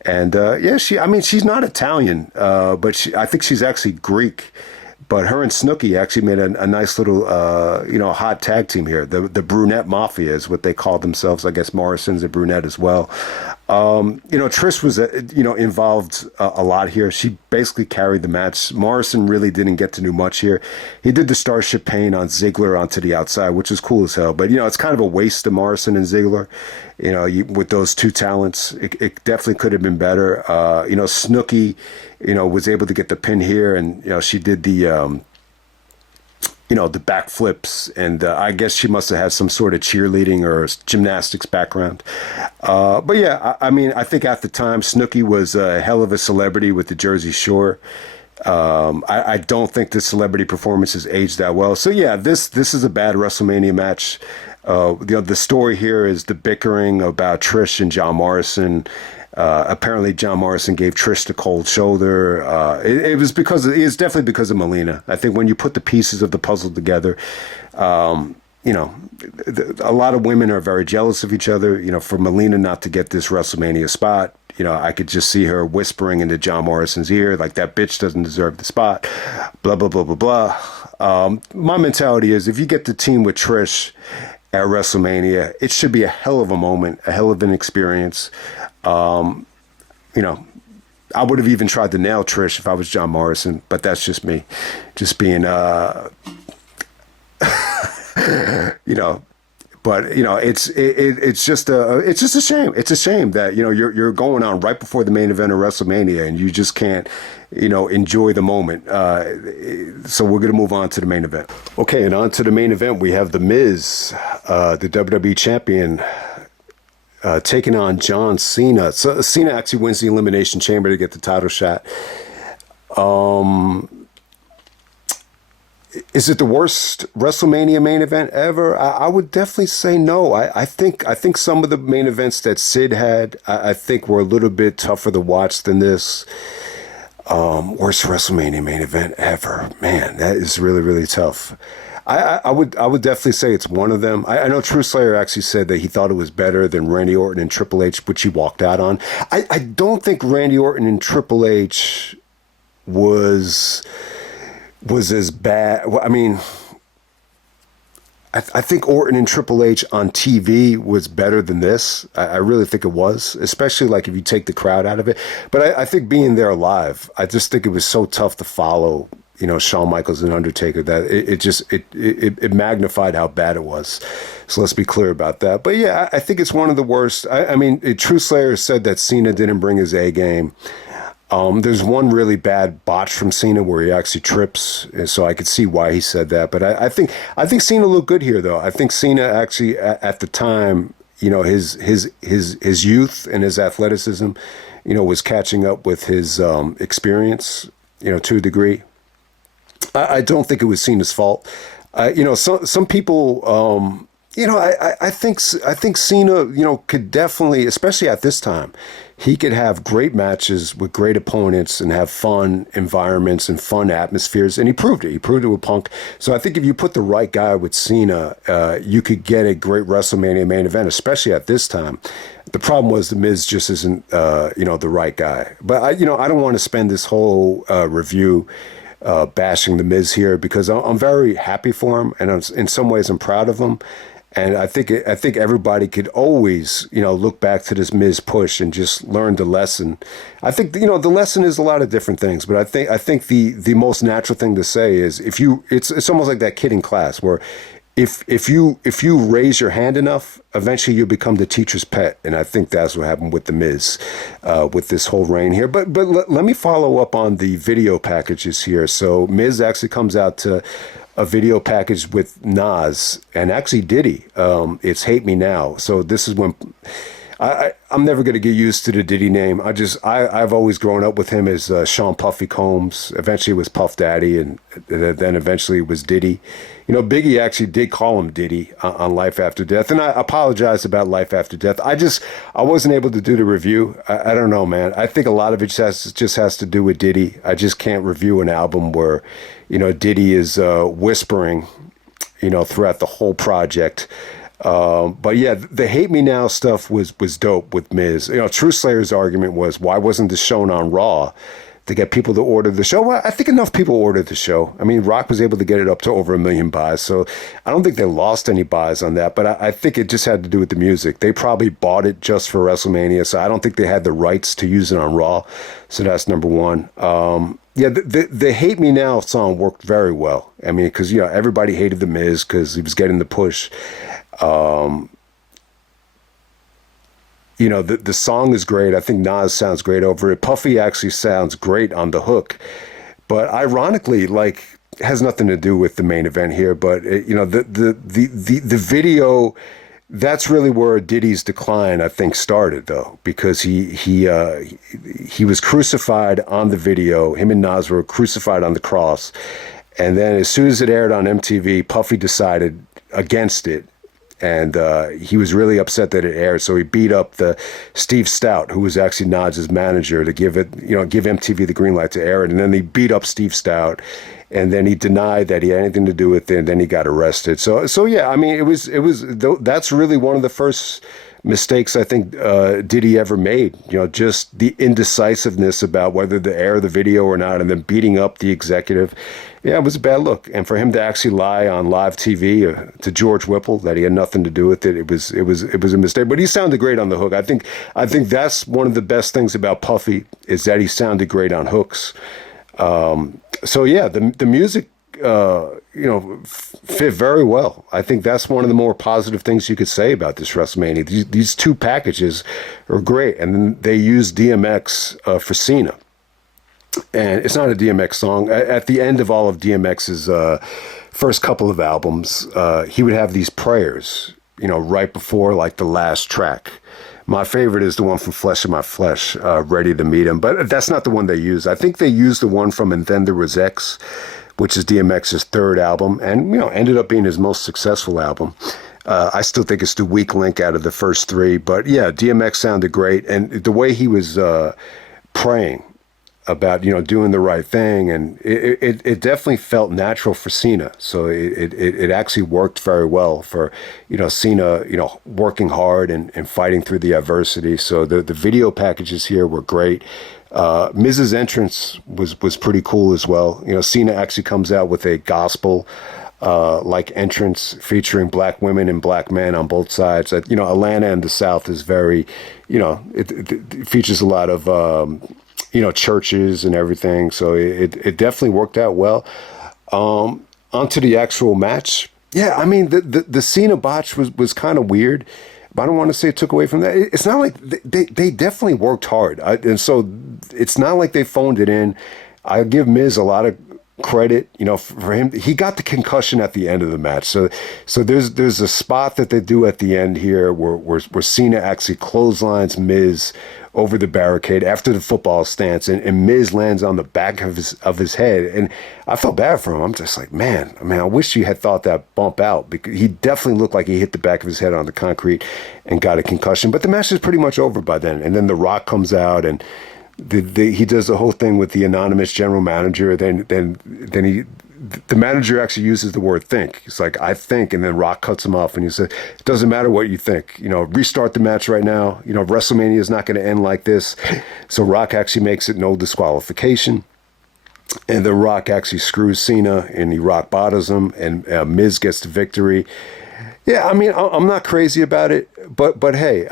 And she's not Italian, but I think she's actually Greek. But her and Snooki actually made a nice little, hot tag team here. The Brunette Mafia is what they call themselves. I guess Morrison's a brunette as well. Trish was, involved a lot here. She basically carried the match. Morrison really didn't get to do much here. He did the Starship Pain on Ziggler onto the outside, which is cool as hell. But, it's kind of a waste of Morrison and Ziggler. With those two talents, it definitely could have been better. Snooki, was able to get the pin here, and, she did the backflips, and I guess she must have had some sort of cheerleading or gymnastics background. But yeah, I think at the time, Snooki was a hell of a celebrity with the Jersey Shore. I don't think the celebrity performances aged that well. So yeah, this is a bad WrestleMania match. The story here is the bickering about Trish and John Morrison. Apparently John Morrison gave Trish the cold shoulder. It's definitely because of Melina. I think when you put the pieces of the puzzle together, a lot of women are very jealous of each other. For Melina not to get this WrestleMania spot, I could just see her whispering into John Morrison's ear, like, that bitch doesn't deserve the spot, blah, blah, blah, blah, blah. My mentality is, if you get the team with Trish at WrestleMania, it should be a hell of a moment, a hell of an experience. I would have even tried to nail Trish if I was John Morrison, but that's just me, just being, But it's just a shame. It's a shame that you're going on right before the main event of WrestleMania and you just can't enjoy the moment. So we're gonna move on to the main event. Okay, and on to the main event. We have The Miz, the WWE champion, taking on John Cena. So Cena actually wins the Elimination Chamber to get the title shot. Is it the worst WrestleMania main event ever? I would definitely say no. I think some of the main events that Sid had, I think were a little bit tougher to watch than this. Worst WrestleMania main event ever. Man, that is really, really tough. I would definitely say it's one of them. I know True Slayer actually said that he thought it was better than Randy Orton and Triple H, which he walked out on. I don't think Randy Orton and Triple H was as bad. Well, I mean, I think Orton and Triple H on TV was better than this. I really think it was, especially like if you take the crowd out of it. But I think being there live, I just think it was so tough to follow, Shawn Michaels and Undertaker, that it magnified how bad it was. So let's be clear about that. But yeah, I think it's one of the worst. I mean, True Slayer said that Cena didn't bring his A game. There's one really bad botch from Cena where he actually trips, and so I could see why he said that. But I think Cena looked good here, though. I think Cena actually at the time, his youth and his athleticism, was catching up with his experience, to a degree. I don't think it was Cena's fault. Some people. I think Cena, could definitely, especially at this time, he could have great matches with great opponents and have fun environments and fun atmospheres. And he proved it. He proved it with Punk. So I think if you put the right guy with Cena, you could get a great WrestleMania main event, especially at this time. The problem was the Miz just isn't, the right guy. But I don't want to spend this whole review bashing the Miz here, because I'm very happy for him, and in some ways I'm proud of him. And I think everybody could always, look back to this Miz push and just learn the lesson. I think, the lesson is a lot of different things, but I think the most natural thing to say is it's almost like that kid in class where if you raise your hand enough, eventually you'll become the teacher's pet. And I think that's what happened with the Miz, with this whole reign here. But let me follow up on the video packages here. So Miz actually comes out to a video package with Nas and actually Diddy. It's Hate Me Now. So this is when I'm never going to get used to the Diddy name. I've always grown up with him as Sean Puffy Combs. Eventually it was Puff Daddy, and then eventually it was Diddy. Biggie actually did call him Diddy on Life After Death, and I apologize about Life After Death. I wasn't able to do the review. I don't know, man. I think a lot of it just has to do with Diddy. I just can't review an album where, Diddy is whispering, throughout the whole project. But yeah, the Hate Me Now stuff was dope with Miz. True Slayer's argument was, why wasn't this shown on Raw to get people to order the show? Well, I think enough people ordered the show. I mean, Rock was able to get it up to over 1 million buys, so I don't think they lost any buys on that, but I think it just had to do with the music. They probably bought it just for WrestleMania, so I don't think they had the rights to use it on Raw, so that's number one. Yeah, the Hate Me Now song worked very well. I mean, because, everybody hated The Miz because he was getting the push. The song is great. I think Nas sounds great over it. Puffy actually sounds great on the hook, but ironically, like, has nothing to do with the main event here. But the video, that's really where Diddy's decline, I think, started, though, because he was crucified on the video. Him and Nas were crucified on the cross, and then as soon as it aired on MTV, Puffy decided against it. And he was really upset that it aired, so he beat up the Steve Stout, who was actually Nas' manager, to give MTV the green light to air it. And then he beat up Steve Stout, and then he denied that he had anything to do with it, and then he got arrested. So yeah, I mean, it was that's really one of the first mistakes I think Diddy ever made. Just the indecisiveness about whether to air the video or not, and then beating up the executive. Yeah, it was a bad look. And for him to actually lie on live TV to George Whipple that he had nothing to do with it, it was a mistake. But he sounded great on the hook. I think that's one of the best things about Puffy, is that he sounded great on hooks. So yeah, the music fit very well. I think that's one of the more positive things you could say about this WrestleMania. These two packages are great, and then they used DMX for Cena. And it's not a DMX song. At the end of all of DMX's first couple of albums, he would have these prayers, right before like the last track. My favorite is the one from Flesh of My Flesh, Ready to Meet Him. But that's not the one they use. I think they used the one from And Then There Was X, which is DMX's third album, and ended up being his most successful album. I still think it's the weak link out of the first three, but yeah, DMX sounded great, and the way he was praying about doing the right thing, and it definitely felt natural for Cena. So it actually worked very well for Cena working hard and fighting through the adversity. So the video packages here were great. Miz's entrance was pretty cool as well. Cena actually comes out with a gospel like entrance featuring black women and black men on both sides. Atlanta and the South is very, it features a lot of churches and everything. So it definitely worked out well. Onto the actual match. Yeah, I mean, the Cena botch was kind of weird, but I don't want to say it took away from that. It's not like they definitely worked hard. And so it's not like they phoned it in. I give Miz a lot of credit, for him. He got the concussion at the end of the match. So there's a spot that they do at the end here where Cena actually clotheslines Miz over the barricade after the football stance, and Miz lands on the back of his head. And I felt bad for him. I'm just like, man, I wish you had thought that bump out, because he definitely looked like he hit the back of his head on the concrete and got a concussion. But the match is pretty much over by then. And then The Rock comes out, and he does the whole thing with the anonymous general manager. Then the manager actually uses the word think. He's like, I think, and then Rock cuts him off and he said, it doesn't matter what you think, restart the match right now. WrestleMania is not going to end like this. So Rock actually makes it no disqualification. And then Rock actually screws Cena and he rock bottoms him, and Miz gets the victory. Yeah, I mean, I'm not crazy about it, but hey,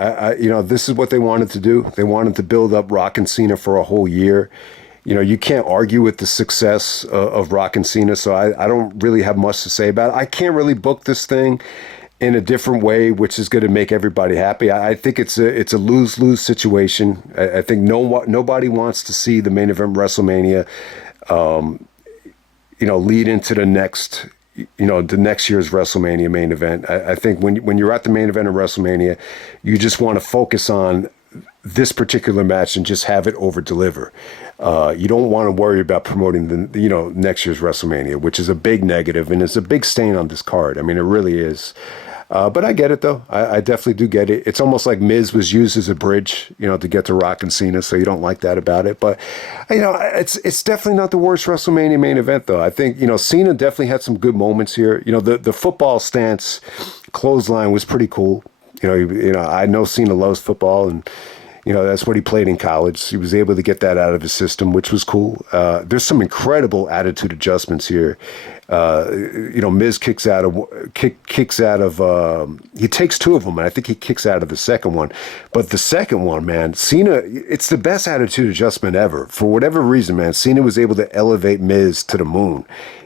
this is what they wanted to do. They wanted to build up Rock and Cena for a whole year. You can't argue with the success of Rock and Cena, so I don't really have much to say about it. I can't really book this thing in a different way, which is going to make everybody happy. I think it's a lose-lose situation. I think nobody wants to see the main event WrestleMania, lead into the next year's WrestleMania main event. I think when you're at the main event of WrestleMania, you just want to focus on this particular match and just have it over deliver. You don't want to worry about promoting the next year's WrestleMania, which is a big negative, and it's a big stain on this card. I mean, it really is. But I get it, though. I definitely do get it. It's almost like Miz was used as a bridge, to get to Rock and Cena, so you don't like that about it. But, it's definitely not the worst WrestleMania main event, though. I think, Cena definitely had some good moments here. The football stance clothesline was pretty cool. I know Cena loves football, and that's what he played in college. He was able to get that out of his system, which was cool. There's some incredible attitude adjustments here. Miz kicks out of, he takes two of them, and I think he kicks out of the second one. But the second one, man, Cena, it's the best attitude adjustment ever. For whatever reason, man, Cena was able to elevate Miz to the moon.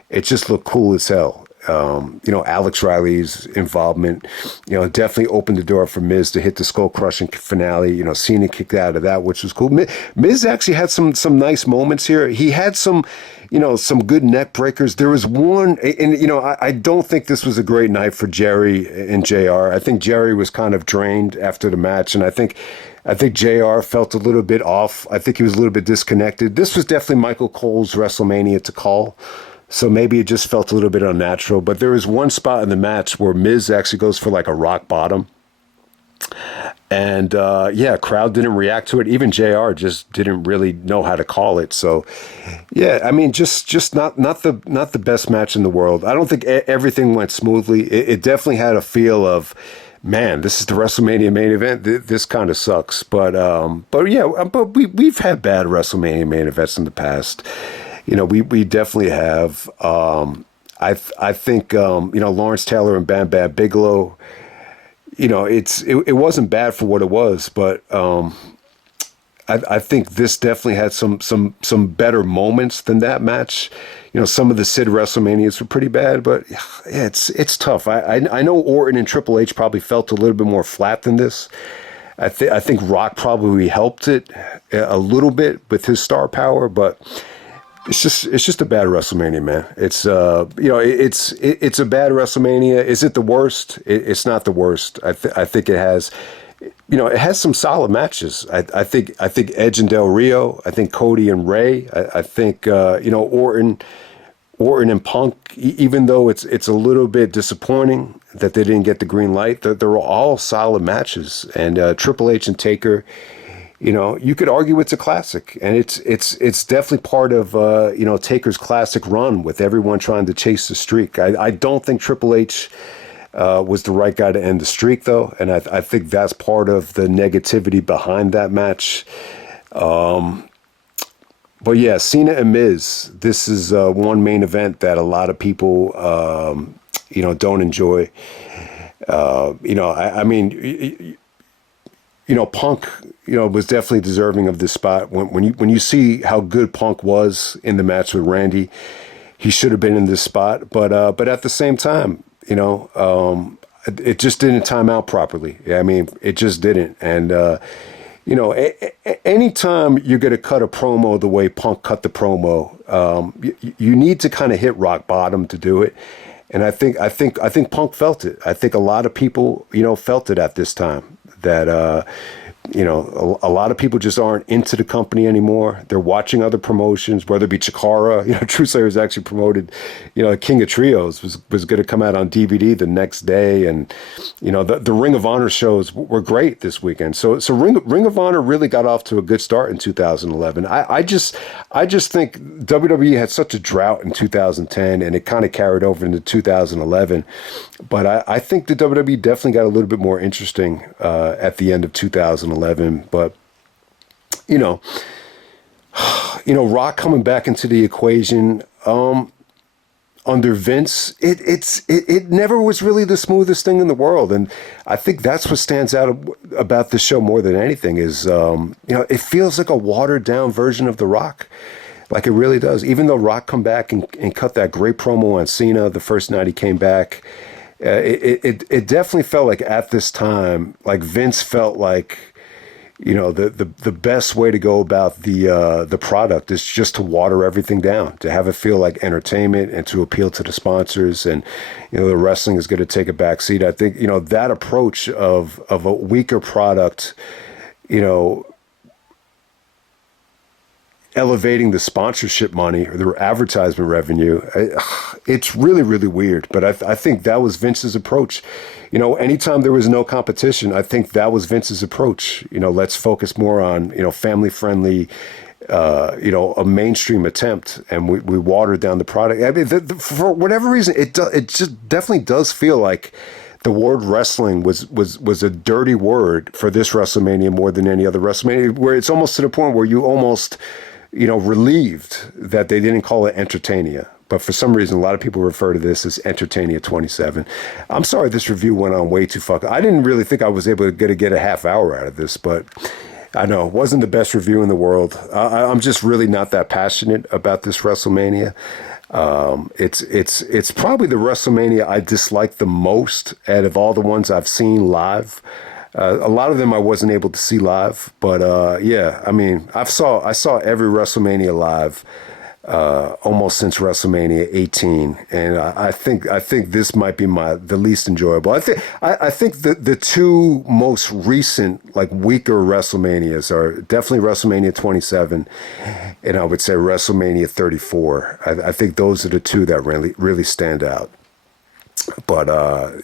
It just looked cool as hell. Alex Riley's involvement, definitely opened the door for Miz to hit the skull crushing finale. Cena kicked out of that, which was cool. Miz actually had some nice moments here. He had some good neck breakers. There was one, and I don't think this was a great night for Jerry and JR. I think Jerry was kind of drained after the match, and I think JR felt a little bit off. I think he was a little bit disconnected. This was definitely Michael Cole's WrestleMania to call. So maybe it just felt a little bit unnatural. But there was one spot in the match where Miz actually goes for like a rock bottom. And crowd didn't react to it. Even JR just didn't really know how to call it. So yeah, I mean, just not the best match in the world. I don't think everything went smoothly. It definitely had a feel of, man, this is the WrestleMania main event. This kind of sucks. But we've had bad WrestleMania main events in the past. We definitely have. I think Lawrence Taylor and Bam Bam Bigelow. It wasn't bad for what it was, but I think this definitely had some better moments than that match. Some of the Sid WrestleManias were pretty bad, but yeah, it's tough. I know Orton and Triple H probably felt a little bit more flat than this. I think Rock probably helped it a little bit with his star power, but. It's just a bad WrestleMania, man. It's it's a bad WrestleMania. Is it the worst? It's not the worst. I think it has, it has some solid matches. I think Edge and Del Rio. I think Cody and Ray. I think Orton Orton and Punk, even though it's a little bit disappointing that they didn't get the green light, they were all solid matches. And Triple H and Taker, you could argue it's a classic, and it's definitely part of Taker's classic run with everyone trying to chase the streak. I don't think Triple H was the right guy to end the streak, though, and I think that's part of the negativity behind that match. But yeah, Cena and Miz, this is one main event that a lot of people, don't enjoy. Punk, was definitely deserving of this spot. When you see how good Punk was in the match with Randy, he should have been in this spot. But at the same time, it just didn't time out properly. I mean, it just didn't. And anytime you're going to cut a promo the way Punk cut the promo, you need to kind of hit rock bottom to do it. And I think Punk felt it. I think a lot of people, felt it at this time that, a lot of people just aren't into the company anymore. They're watching other promotions, whether it be Chikara. True Slayer was actually promoted. King of Trios was going to come out on DVD the next day, and the Ring of Honor shows were great this weekend. So Ring of Honor really got off to a good start in 2011. I just think WWE had such a drought in 2010, and it kind of carried over into 2011. But I think the WWE definitely got a little bit more interesting at the end of 2011. But Rock coming back into the equation under Vince, it never was really the smoothest thing in the world, and I think that's what stands out about this show more than anything is it feels like a watered down version of The Rock. Like it really does. Even though Rock come back and cut that great promo on Cena the first night he came back, it definitely felt like at this time, like Vince felt like, the best way to go about the product is just to water everything down, to have it feel like entertainment and to appeal to the sponsors, and the wrestling is going to take a back seat. I think that approach of a weaker product, elevating the sponsorship money or the advertisement revenue, it's really, really weird. But I think that was Vince's approach. Anytime there was no competition, I think that was Vince's approach. Let's focus more on, family friendly, a mainstream attempt, and we watered down the product. I mean, for whatever reason, it just definitely does feel like the word wrestling was a dirty word for this WrestleMania more than any other WrestleMania, where it's almost to the point where you almost, relieved that they didn't call it Entertainia. But for some reason, a lot of people refer to this as Entertainia 27. I'm sorry this review went on way too fucking. I didn't really think I was able to get a half hour out of this, but I know it wasn't the best review in the world. I'm just really not that passionate about this WrestleMania. It's probably the WrestleMania I dislike the most out of all the ones I've seen live. A lot of them I wasn't able to see live, but yeah, I mean, I saw every WrestleMania live almost since WrestleMania 18, and I think this might be the least enjoyable. I think the two most recent, like, weaker WrestleManias are definitely WrestleMania 27, and I would say WrestleMania 34. I think those are the two that really stand out. But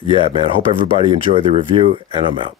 yeah, man, hope everybody enjoyed the review, and I'm out.